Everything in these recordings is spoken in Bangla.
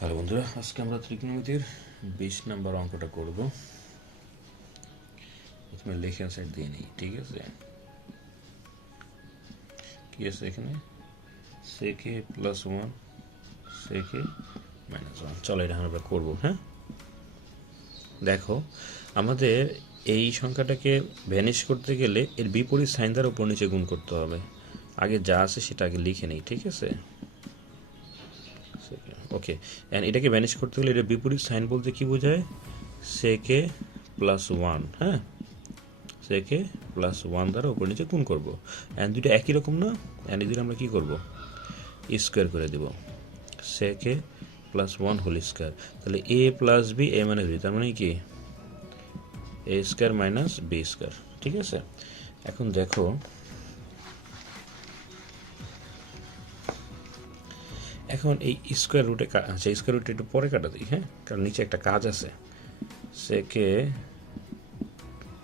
হ্যালো বন্ধুরা, আজকে আমরা ত্রিকোণমিতির 20 নম্বর অঙ্কটা করব। প্রথমে লেখার সাইড দিয়ে নিই, ঠিক আছে? কি আছে এখানে? sec a plus 1 sec a minus 1। চলো এটা আমরা করবো। হ্যাঁ, দেখো আমাদের এই সংখ্যাটাকে ভ্যানিশ করতে গেলে এর বিপরীত সাইন দ্বারা উপর নিচে গুণ করতে হবে। আগে যা আছে সেটা আগে লিখে নেই, ঠিক আছে? ওকে, অ্যান্ড এটাকে ভ্যানিশ করতে গেলে এটা বিপরীত সাইন বলতে কি বোঝায়? sec a plus 1। হ্যাঁ, sec a প্লাস 1 দ্বারা উপর নিচে গুণ করবো। অ্যান্ড দুইটা একই রকম না? অ্যান্ড এদের আমরা কী করবো? স্কোয়ার করে দেব। sec a plus 1 whole square. তাহলে a plus B a minus B, তার মানে কি a square minus B square, ঠিক আছে? এখন দেখো এখন এই স্কোয়ার রুটে আচ্ছা, স্কোয়ার রুটে একটু পরে কাটা দিই। হ্যাঁ, কারণ নিচে একটা কাজ আছে। sec a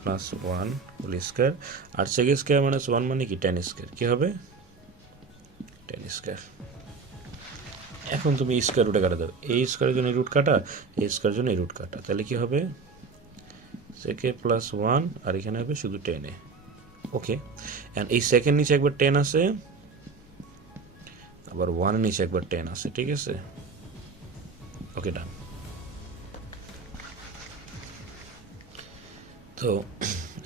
plus 1 whole square, আর sec a স্কোয়ার মাইনাস 1 মানে কি tan স্কোয়ার। কী হবে? tan square. এখন তুমি স্কোয়ার রুটে কাটা দাও। এই স্কোয়ারের জন্য রুট কাটা, এই স্কোয়ারের জন্য রুট কাটা, তাহলে কি হবে? sec a প্লাস 1 আর এখানে হবে শুধু tan a। ওকে, অ্যান্ড এই সেকেন্ড নিচে একবার tan আছে, আবার 1 নিচে একবার tan আছে, ঠিক আছে? ওকে, ডান। তো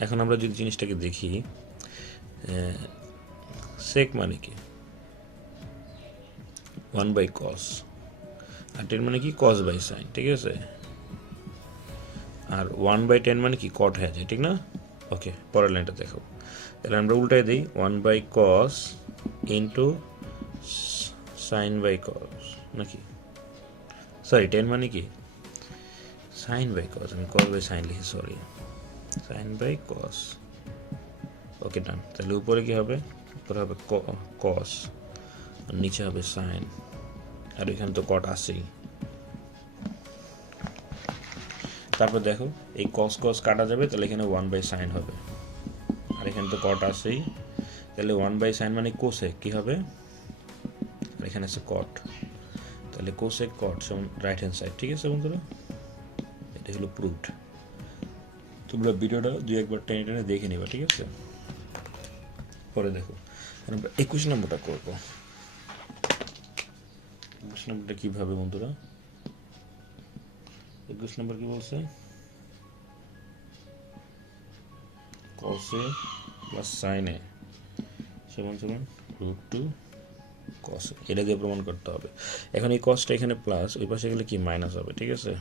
এখন আমরা যদি জিনিসটাকে দেখি, sec মানে কি 1 বাই cos, আর tan মানে কি cos বাই sin, ঠিক আছে? আর 1 বাই 10 মানে কি cot হয়ে যায়, ঠিক না? ওকে, পরের লাইনটা দেখো। তাহলে আমরা উল্টাই দিই, 1 by cos into sin by cos, নাকি? সরি, 10 মানে কি sin বাই cos, আমি cos বাই sin লিখি, sorry, sin by cos। Okay, done. তাহলে উপরে কি হবে? উপরে হবে cos, আর নিচে হবে sin, আর এখানে তো cot আছেই। তারপর দেখো এই cos cos কাটা যাবে, তাহলে এখানে 1 বাই sin হবে, আর এখানে তো cot আছেই, তাহলে 1 বাই sin মানে কোসেক কি হবে? আর এখানে আছে cot, তাহলে কোসেক cot সমান রাইট হ্যান্ড সাইড, ঠিক আছে বন্ধুরা? এটা হলো প্রুভড। তোমরা ভিডিওটা দুই একবার টেনে টেনে দেখে নিবা, ঠিক আছে? পরে দেখো আমরা 21 নম্বরটা করবো। 21 নম্বরটা কীভাবে বন্ধুরা? 21 নম্বর কি বলছে? cos a plus sin a সমান সমান √2 cos a, এটা দিয়ে প্রমাণ করতে হবে। এখন এই cosটা এখানে প্লাস, ওই পাশে গেলে কি মাইনাস হবে, ঠিক আছে?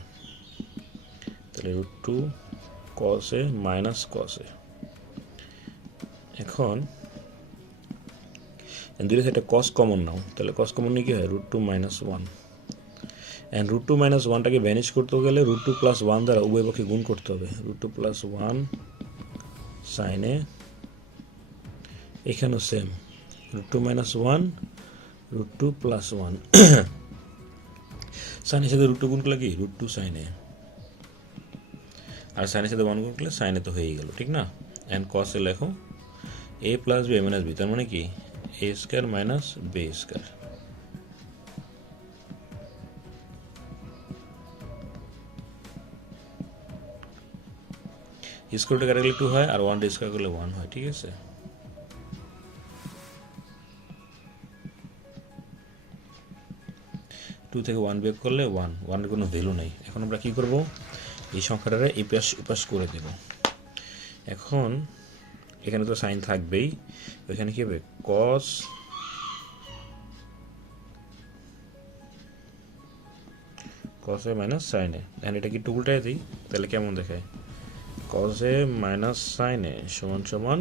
তাহলে √2 cos a minus cos a। এখন দুইটা সাইডে cos কমন নাও, তাহলে cos কমন নিয়ে কি হয়? √2 মাইনাস 1। অ্যান্ড √2 মাইনাস 1টাকে ভ্যানিশ করতে গেলে √2 প্লাস 1 দ্বারা উভয় পক্ষে গুণ করতে হবে। √2 প্লাস 1 sin a, এখানেও সেম, √2 মাইনাস 1 √2 প্লাস 1। সাইনের সাথে √2 গুণ করলে কি √2 sin a, আর সাইনের সাথে 1 গুণ করলে sin a তো হয়েই গেল, ঠিক না? অ্যান্ড cos a লেখো a plus b minus B, তার মানে কি a square minus B square. স্কোয়ারটা কাটলে 2 হয়, আর 1 স্কোয়ার করলে 1 হয়, ঠিক আছে? টু থেকে 1 বিয়োগ করলে 1 এর কোনো ভ্যালু নেই। এখন আমরা কি করব? এই সংখ্যাটারে এই পাশ করে দেব। এখন এখানে তো সাইন থাকবেই, ওইখানে কি হবে? cos a minus sin a। এখন এটা কি একটু উল্টায় দিই, তাহলে কেমন দেখায়? cos a minus sin a সমান সমান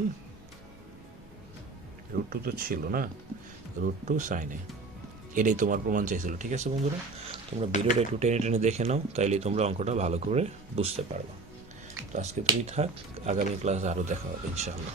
√2 তো ছিল না, √2 sin a। এটাই তোমার প্রমাণ চাইছিল, ঠিক আছে বন্ধুরা? তোমরা ভিডিওটা একটু টেনে টেনে দেখে নাও, তাইলে তোমরা অঙ্কটা ভালো করে বুঝতে পারবে। তো আজকে তুই থাক, আগামী ক্লাসে আরও দেখা হবে ইনশাআল্লাহ।